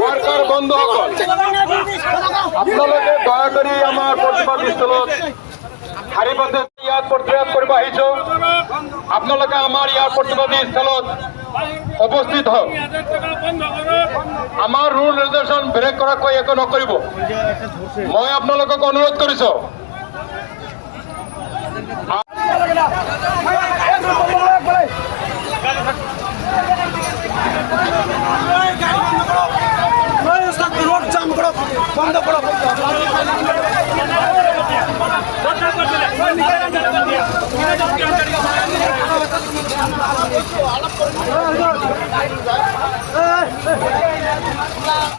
সরকার বন্ধ হল আপনাদের দয়া করে আমার প্রতিবাদ স্থলত সারিবদ্ধ ইয়াত প্রতিবাদ করবা আহিছো আপোনালোকে আমাৰ ইয়াৰ প্ৰতিবাদী স্থলত উপস্থিত হওক আমাৰ ৰুল ৰেগুলেশ্যন ব্ৰেক কৰাকৈ একো নকৰিব মই আপোনালোকক অনুৰোধ কৰিছো বন্ধ করো